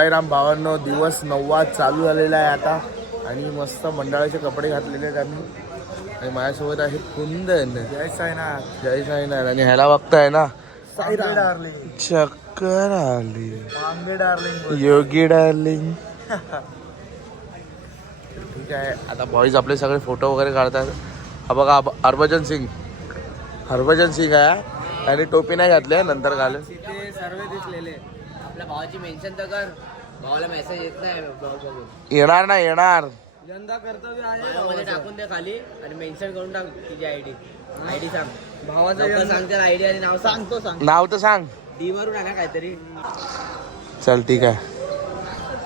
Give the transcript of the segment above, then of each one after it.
साईराम भावांनो, दिवस 9 चालू झालेला आहे आता आणि मस्त मंडळाचे कपडे घातलेले आहेत आम्ही. आणि माझ्यासोबत आहे कुंदन. जय साईनाथ. जय साईनाथ. आणि ह्याला बघताय ना, साईराम डार्लिंग. चक्कर आली. पांगे डार्लिंग. योगी डार्लिंग. ठीक आहे, आता बॉईज आपले सगळे फोटो वगैरे काढतात. हा बघा हरभजन सिंग. हरभजन सिंग आहे. त्याने टोपी नाही घातली, नंतर घालेल. तिथे सर्व दिसलेले. आपल्या भावाची मेन्शन तर कर. भावाला मेसेज येत नाही ब्लॉग बघून. येणार ना, येणार. यंदा कर्तव्य आहे मध्ये टाकून दे खाली आणि मेन्शन करून टाक तिची आयडी सांग. भावाचं लवकर सांग त्याला आयडी आणि नाव सांग. नाव तर सांग. डी वरून आहे ना काहीतरी. चल ठीक आहे.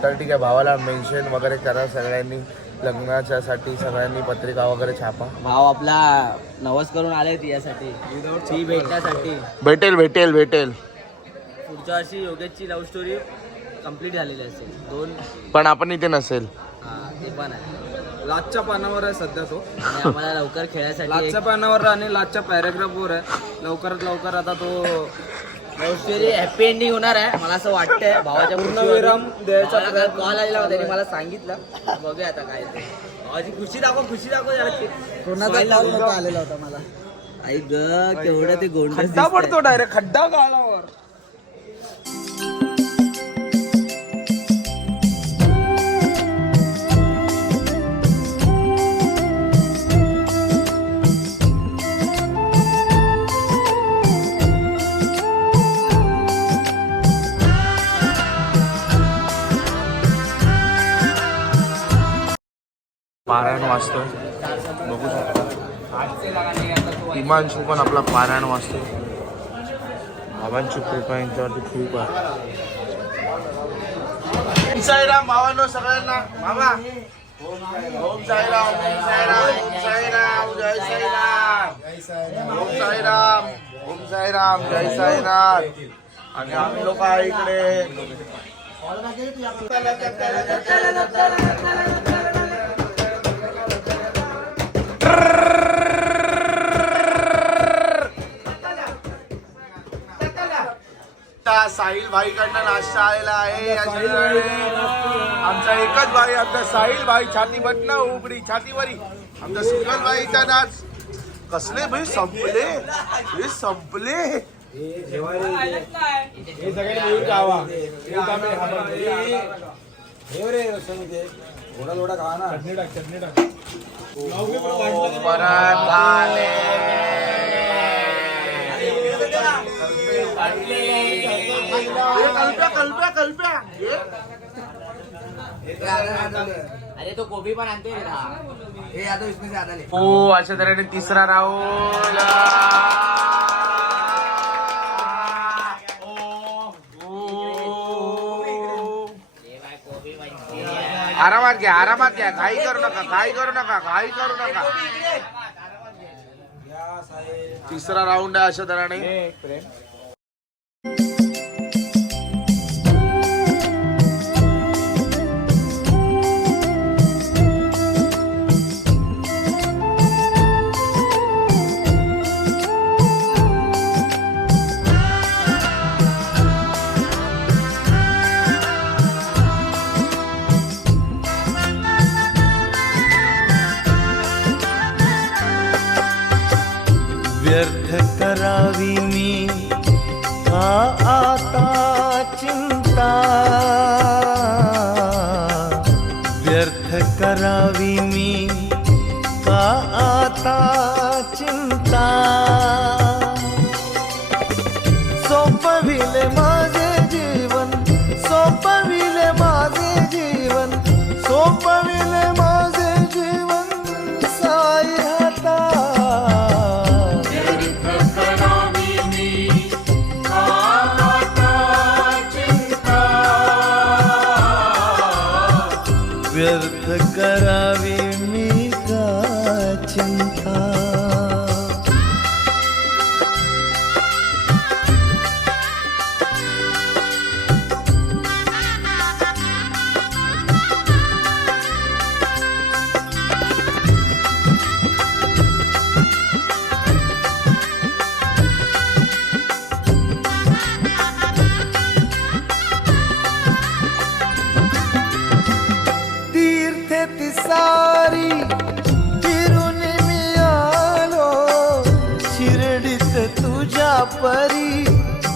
तर ठीक आहे, भावाला मेन्शन वगैरे करा सगळ्यांनी. लग्नाच्या साठी सगळ्यांनी पत्रिका वगैरे छापा. भाव आपला नवस करून आले तिच्यासाठी, ती भेटण्यासाठी. भेटेल भेटेल भेटेल. पुढच्या वर्षी योगेशची लव्ह स्टोरी कम्प्लीट झालेली असेल. 2 पण आपण इथे नसेल. ते पण आहे. लाचच्या पानावर आहे सध्या तो. आणि आम्हाला लवकर खेळायसाठी लाचच्या पानावर आणि लाचच्या पॅराग्राफवर आहे. लवकरात लवकर आता तो लव्ह स्टोरी हॅपी एंडिंग होणार आहे मला असं वाटतंय. भावाच्या पूर्णविराम द्यायचा प्रयत्न. कॉल आलेला होता, त्यांनी मला सांगितलं. बघूया आता काय ते. भावाची खुशी दाखव जरा. कोणाचा कॉल नव्हता आलेला होता मला. आई ग केवढं ते गोंड खड्डा पडतो डायरेक्ट. खड्डा गालावर. पारायण वाचतो, बघू शकता. हिमांशू पण आपला पारायण वाचतो. बाबांची कृपा यांच्यावरती खूप आहे. साईराम भावांनो सगळ्यांना. बाबा ओम साईराम. ओम साईराम. ओम साईराम. जय साईराम. ओम साईराम. ओम साईराम. जय साईनाथ. आणि आम्ही लोक आहे इकडे. साहिल भाई कडनं नाश्ता आलेला आहे. आमचा एकच भाई, आमचा साहिल भाई. छाती बटणं उघडी, छातीवरी आमचा सुगल भाईचा नाच. कसले भाई संपले, हे संपले. परत आले. कल्प्या अरे तो कोबी पण आणते हे आता इसमें से आधा ले. हो, अशा तऱ्हेने तिसरा राऊंड. आरामात घ्या, आरामात घ्या. घाई करू नका, घाई करू नका, घाई करू नका. तिसरा राऊंड आहे अशा तऱ्हेने. व्यर्थ करावी मी का आता चिंता. व्यर्थ करावी मी का आता चिंता. सोपविले माझे जीवन, सोपविले माझे जीवन, सोपविले माझे जीवन साई हाता. व्यर्थ करावी मी का चिंता.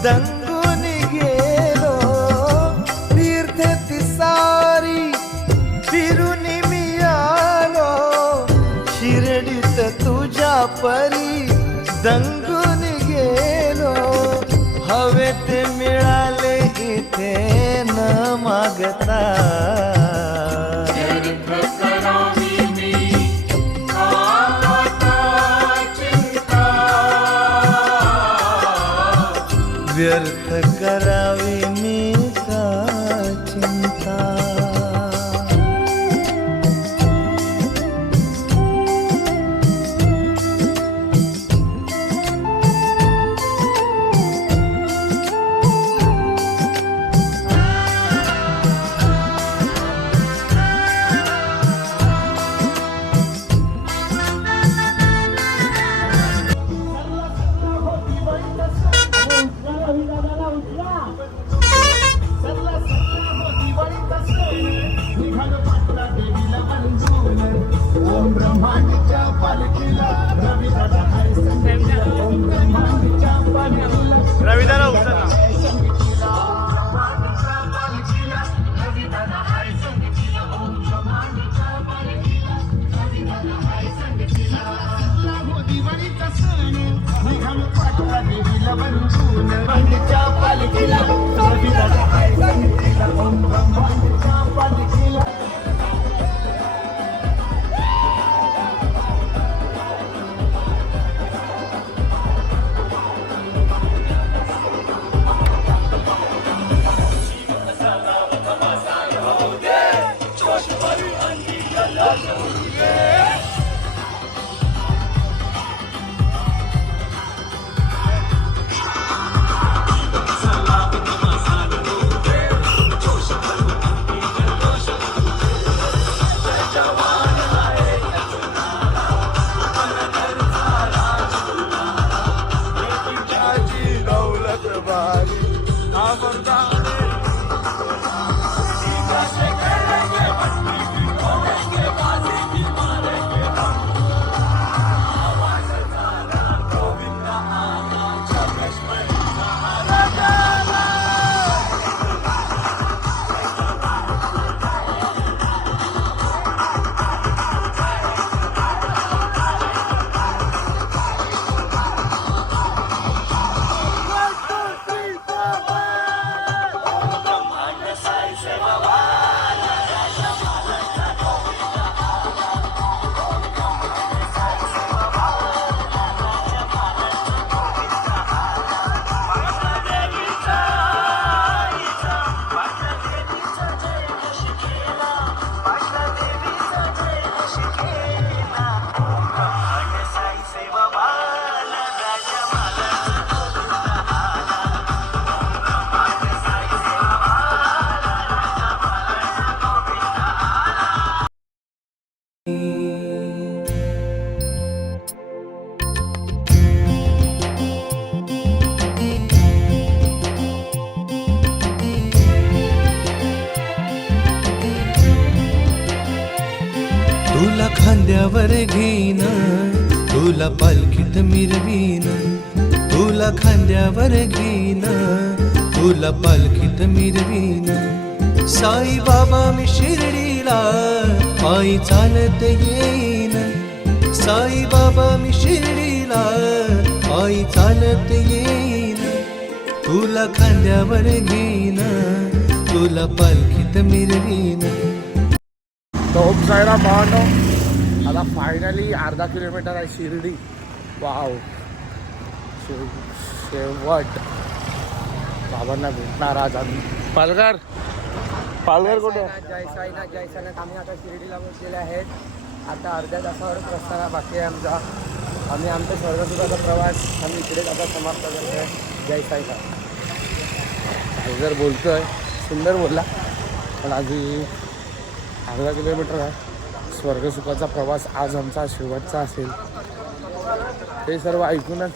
दंगून गेलो तीर्थ तिसारी फिरून मी आलो शिर्डीत तुझ्या परी दंगून गेलो हवे ते मिळाले इथे न मागता व्यर्थ करावी मी का चिंता रविदारा उचल ना. तुला खांद्यावर घेईन तुला पालखीत मिरवीन तुला खांद्यावर घेईन तुला पालखीत मिरवीन साई बाबा मी शिर्डीला पायी चालत येईन साई बाबा मी शिर्डीला पायी चालत येईन तुला खांद्यावर घेईन तुला पालखीत मिरवीन. खूप सायरा भावनो आता फायनली अर्धा किलोमीटर आहे शिर्डी. वाव शेवट बाबांना भेटणार आज आम्ही. पालघर कुठे? जय साईनाथ आम्ही आता शिर्डीला पोहोचलेले आहेत. आता अर्ध्या तासावर प्रस्थान बाकी आहे आमचा. आम्ही आमच्या स्वर्गसुखाचा प्रवास आम्ही इकडेच आता समाप्त करतोय. जय साईनाथ. टायगर बोलतोय सुंदर बोलला पण आधी अर्धा किलोमीटर आहे. स्वर्गसुखाचा प्रवास आज आमचा शेवटचा असेल. ते सर्व ऐकूनच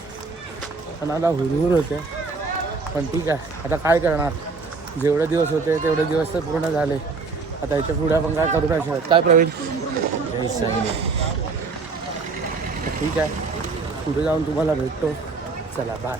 मनाला हुरहुर होते पण ठीक आहे आता काय करणार. जेवढे दिवस होते तेवढे दिवस तर पूर्ण झाले. आता याच्या पुढे आपण काय करू नाही शकत. काय प्रवीण? जय साईनाथ. ठीक आहे पुढे जाऊन तुम्हाला भेटतो. चला बाय.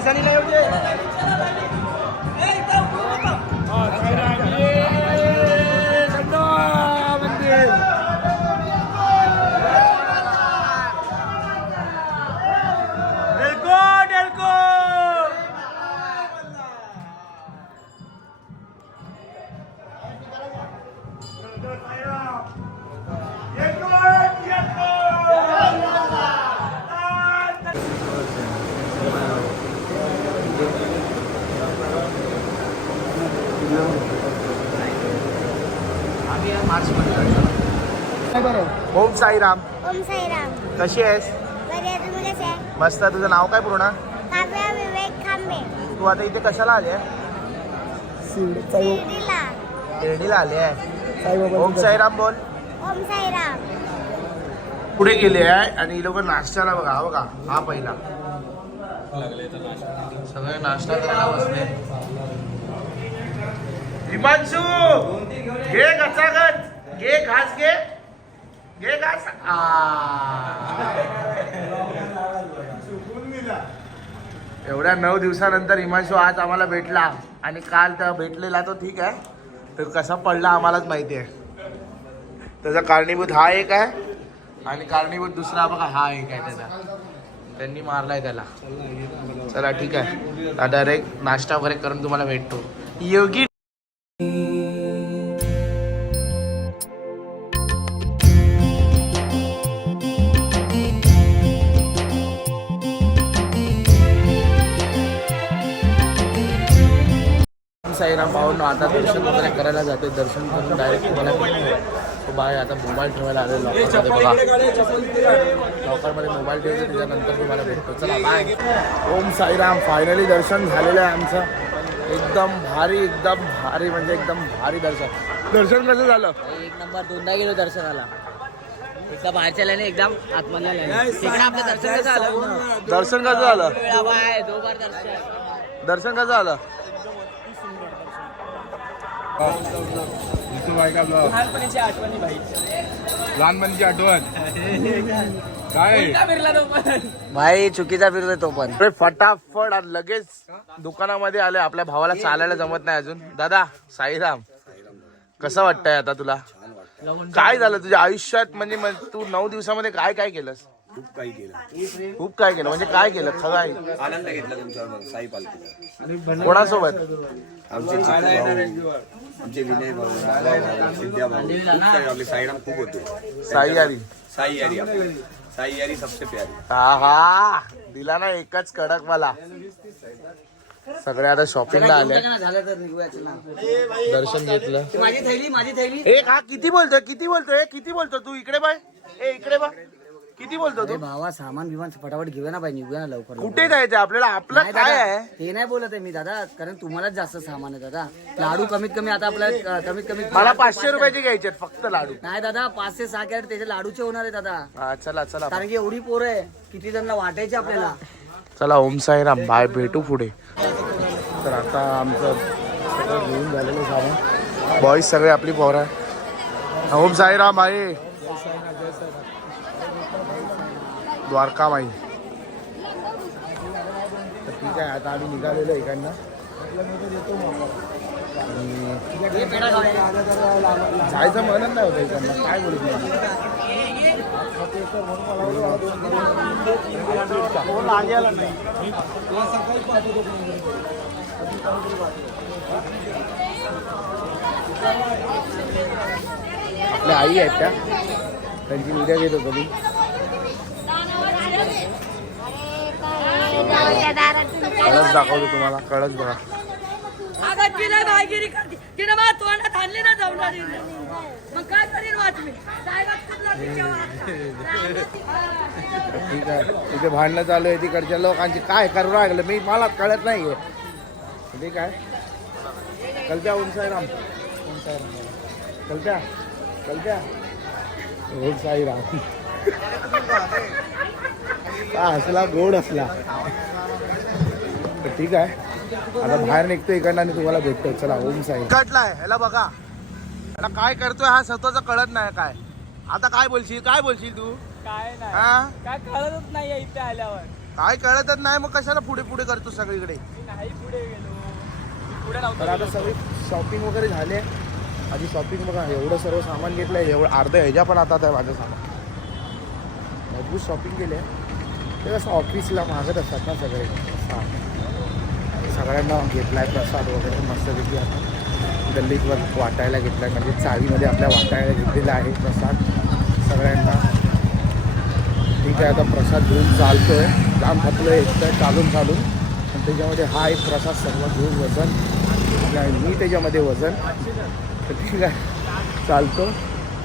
निशाणीला येऊ दे. ओम साईराम. ओम साईराम. कशी आहेस? बरे आहे, तुम्ही कसे आहे? मस्त. तुझं नाव काय पूर्ण? काव्या विवेक खांबे. तू आता इथे कशाला आली आहे? शिर्डीला. शिर्डीला आली आहे. ओम साईराम बोल. ओम साईराम. पुढे गेले आहे आणि ही लोक नाश्त्याला बघा. हा बघा, हा पहिला सगळे नाश्ता करायला बसले. हिमांशू घे गचागच, घे घास, घे घे घास. एवढ्या 9 दिवसानंतर हिमांशू आज आम्हाला भेटला आणि काल तर भेटलेला तो ठीक आहे, तर कसा पडला आम्हालाच माहिती आहे. त्याचा कारणीभूत हा एक आहे आणि कारणीभूत दुसरा बघा हा एक आहे त्याचा. त्यांनी मारलाय त्याला. चला ठीक आहे, आता डायरेक्ट नाश्ता वगैरे करून तुम्हाला भेटतो. योगी साईराम पाहून आता दर्शन वगैरे करायला जाते. दर्शन करून डायरेक्ट तुम्हाला तो बाय आता मोबाईल ठेवायला आले लॉकरमध्ये. बघा लॉकरमध्ये मोबाईल ठेवतो, त्याच्यानंतर तुम्हाला भेटतो. चला बाय. ओम साईराम. फायनली दर्शन झालेलं आहे आमचं. एकदम भारी म्हणजे एकदम भारी दर्शन. दर्शन कसं झालं? एक नंबर. 2दा गेलो दर्शनाला. एकदा बाहेरच्या लाईन, एकदम आतमधल्या लाईन. तिकडे आपलं दर्शन कसं झालं? दर्शन कसं झालं? 2 बार दर्शन. दर्शन कसं झालं? लहानपणीची आठवणी भाई. लहानपणीची आठवण काय भाई चुकीचा फिरतोय तो पण. अरे फटाफट आज लगेच दुकानामध्ये आले. आपल्या भावाला चालायला जमत नाही अजून. दादा साईराम, कसं वाटतंय आता तुला? काय झालं तुझ्या आयुष्यात? म्हणजे तू 9 दिवसामध्ये काय काय केलंस? खूप काही केलं. खूप काय केलं म्हणजे काय केलं? काय आनंद घेतला तुमच्यावर साई पालखीचा. कोणासोबत? आमचे चिकू भाऊ, आमचे विनय भाऊ, बाबा भाऊ, सिद्ध्या भाऊ, खूप सारे आपले साईराम खूप होते. साई यारी. साई यारी आपली. साई यारी सबसे प्यारी. हा दिला ना एकच कडक मला. सगळे आता शॉपिंगला आले. झालं तर निघूया. चला. दर्शन घेतलं. माझी थैली. एक हा किती बोलतोय तू? इकडे बाय. इकडे बा. किती बोलतो तू? भावा सामान बिमान फटाफट घेऊया ना बाई, निघूया ना लवकर. कुठे जायचं आपल्याला? आपलं नाही काय दादा, आहे? ते नाही बोलत आहे मी दादा, कारण तुम्हालाच जास्त सामान आहे दादा. लाडू कमीत कमी आता आपल्याला कमीत कमी मला 500 रुपयाचे घ्यायचे आहेत फक्त लाडू. नाही दादा, 5 ते 6 कॅरेट त्याचे लाडूचे होणार आहे दादा. हा, चला चला कारण की एवढी पोरं आहे, किती जणांना वाटायचे आपल्याला. चला. ओम साईराम. बाय, भेटू पुढे. तर आता आमचं सगळं घेऊन झालेलं सामान. बॉईज सगळे आपली पोरं आहे. ओम साईराम आहे. द्वारका माई. तर ठीक आहे, आता आम्ही निघालेलो इकडनं. जायचं म्हणत नाही होतं इकडनं. काय बोलत आपल्या आई आहेत त्या, त्यांची उद्या घेत होतो मी. कळस दाखवतो तुम्हाला. कळस बघा. अगं तिला भाईगिरी करते, तिने मला तोंडात आणली ना जाऊन. मग काय करीन वाचली? ठीक आहे, तिथे भांडणं चालू आहे तिकडच्या लोकांची. काय करू लागलं मी, मला कळत नाहीये. ठीक आहे. कलत्या ओम साईराम. ओम साईराम. कलत्या कलत्या ओम साईराम. असला गोड असला. ठीक आहे, आता बाहेर निघतो इकडनं आणि तुम्हाला भेटतो. चला. ओम साई कटलाय. ह्याला बघा, ह्याला काय करतोय हा स्वतःच कळत नाही. काय आता काय बोलशील तू? काय नाही, हा, काय कळतच नाही इथे आल्यावर. काय कळतच नाही मग कशाला पुढे पुढे करतो सगळीकडे. तर आता सगळी शॉपिंग वगैरे झाली आहे. आधी शॉपिंग बघा एवढं सर्व सामान घेतलं आहे, एवढं अर्ध ह्याच्या पण आता आहे माझं सामान. मजबूत शॉपिंग केली आहे. ते कसं ऑफिसला मागत असतात ना सगळे. सगळ्यांना घेतला आहे प्रसाद वगैरे मस्तपैकी. आता गल्लीतवर वाटायला घेतला आहे, म्हणजे चाळीमध्ये आपल्या वाटायला घेतलेला आहे प्रसाद सगळ्यांना. ठीक आहे, आता प्रसाद घेऊन चालतो आहे. जाम थकलो आहे एक तर चालून आणि त्याच्यामध्ये हा एक प्रसाद सर्व घेऊन वजन आणि मी त्याच्यामध्ये वजन. तर ठीक आहे चालतो,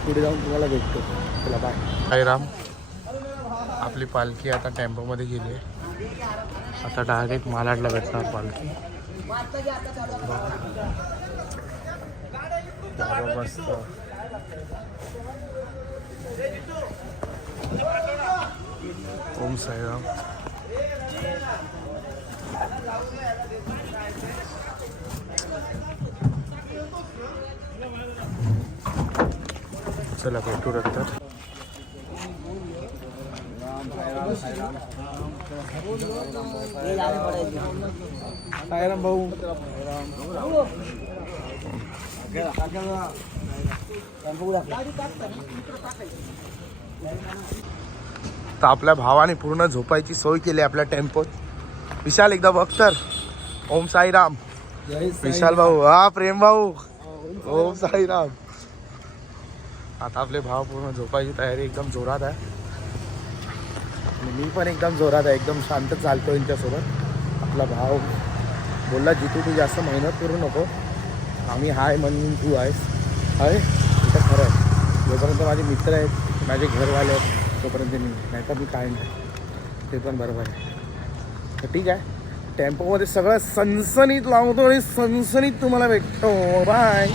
पुढे जाऊन तुम्हाला भेटतो. चला बाय. साईराम. आपली पालखी आता टेम्पोमध्ये गेली आहे. आता डायरेक्ट मालाडला भेटणार पालखी. मस्त. ओम साईराम. चला भेटू नंतर. साईराम भाऊ. तर आपल्या भावाने पूर्ण झोपायची सोय केली आपल्या टेम्पोत. विशाल एकदा बघ तर. ओम साईराम. विशाल भाऊ. हा प्रेम भाऊ. ओम साईराम. आता आपले भाव पूर्ण झोपायची तयारी एकदम जोरात आहे. मी पण एकदम जोरात आहे, एकदम शांत चालतो यांच्यासोबत. आपला भाव बोलला जितू तू जास्त मेहनत करू नको, आम्ही हाय म्हणून तू आहेस. आहे ते खरं आहे. जोपर्यंत माझे मित्र आहेत, माझे घरवाले आहेत, तोपर्यंत मी, नाही तर मी काय नाही. ते पण बरोबर आहे. तर ठीक आहे, टेम्पोमध्ये सगळं सनसनीत लावतो आणि सनसनीत तुम्हाला भेटतो. बाय.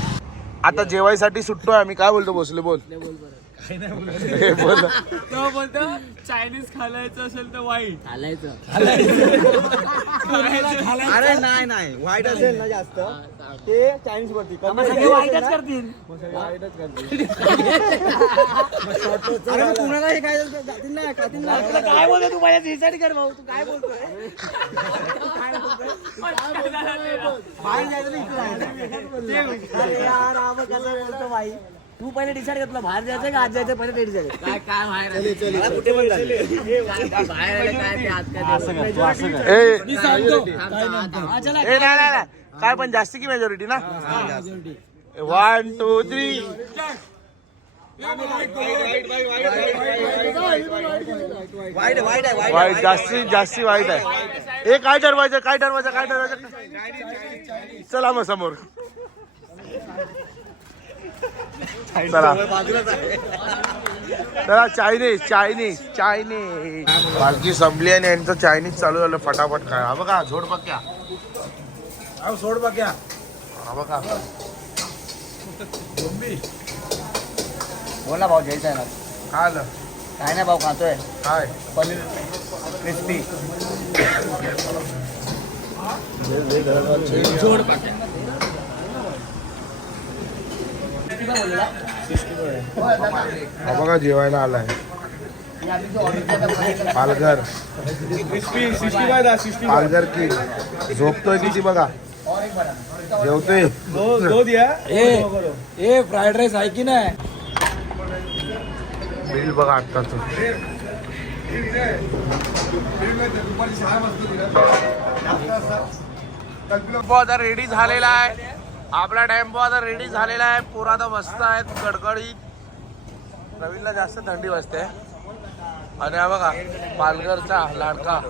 आता जेवायसाठी सुटतोय आम्ही. काय बोलतो भोसले? बोल. बोलतो चायनीज खायचं असेल तर वाईट चालायचं. अरे नाही वाईट असेल ना जास्त ते चायनीज वरती वाईटच करतील. अरे कुणाला हे काय जातील ना खातील ना. काय बोलतो तू? माझ्या डिसाईड कर भाऊ, तू काय बोलतोय? बाहेर जायचं नाही यार. आपण कसं बोलतो भाई, तू पहिले डिसाईड कर तुला बाहेर जायचं का आज जायचं, पहिले डिसाईड कर. काय काय बाहेर आलं? मला कुठे पण झाले काय बाहेर आलं काय ते आज काय मी सांगतो नाही काय पण जास्ती की मेजॉरिटी ना. 1 2 3. वाईट जास्ती वाईट आहे. काय ठरवायचं? चला मग समोर. चला चायनीज. पालखी संपली आणि यांचं चायनीज चालू झालं फटाफट. काय हा बघा झोड बघ्या. हा बघा. बोला भाऊ, घ्यायचं आहे ना. काय आलं? काय नाही भाऊ, खातोय काय पनीर क्रिस्पी. हा बघा जेवायला आलाय पालघर. पालघर की झोपतोय किती बघा. जेवतोय. ए फ्राईड राईस आहे की नाही. बिल बघा आत्ताच. टेम्पो आता रेडी झालेला आहे. आपला टेम्पो आता रेडी झालेला आहे. पोरं आता मस्त आहेत कडकडीत. रवीला जास्त थंडी वाजते. आणि हा बघा पालघरचा लाडका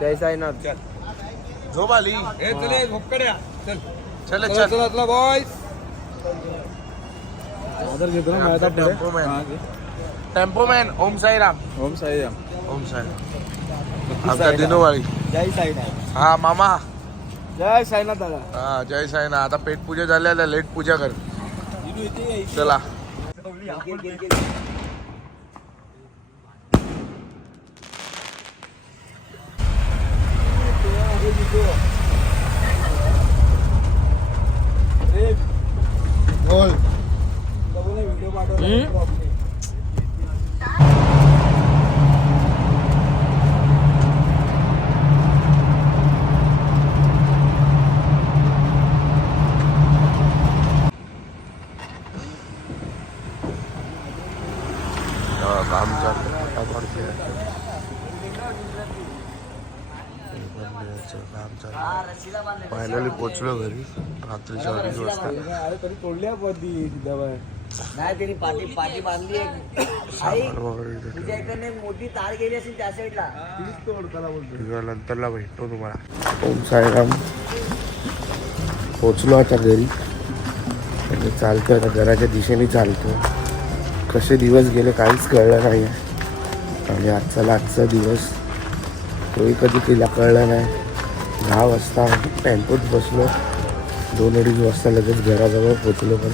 जय साईनाथ. झोप आली. चल टेम्पोमॅन. ओम साईराम. आमचा दिनोवाळी. जय साईनाथ. हा मामा. जय साईनाथ दादा. हा जय साईनाथ. आता पेट पूजा झाल्या, लेट पूजा कर. चला बोल. व्हिडिओ पाठवला. काम चालू फायनली पोचलो घरी रात्रीच्या 2:30 वाजता. तरी तोडल्या पदी नाही त्यांनी पाठी पाठी बांधली आहे. आई सामान वगैरे तुझ्या इकडे मोठी तार गेली असेल त्या साईडला. तुझ्या नंतरला भेटतो तुम्हाला. ओम साईराम. पोचलो आता घरी आणि चालतो आता घराच्या दिशेने चालतो. कसे दिवस गेले काहीच कळलं नाही आहे आणि आजचा दिवस तोही कधी तिला कळलं नाही. 10 वाजता टेम्पोत बसलो 2-2.5 वाजता लगेच घराजवळ पोचलो. पण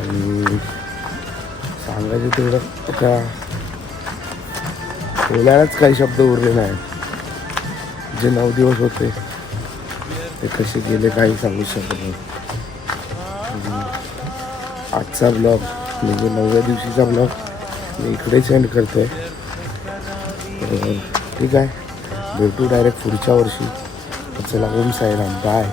आणि सांगायचं तेवढं आता बोलायलाच काही शब्द उरले नाहीत. जे 9 दिवस होते ते कसे गेले काही सांगू शकत नाही. आजचा ब्लॉग म्हणजे 9व्या दिवशीचा ब्लॉग मी इकडेच एंड करतो आहे. ठीक आहे, भेटू डायरेक्ट पुढच्या वर्षी. चला ओम साईराम, बाय.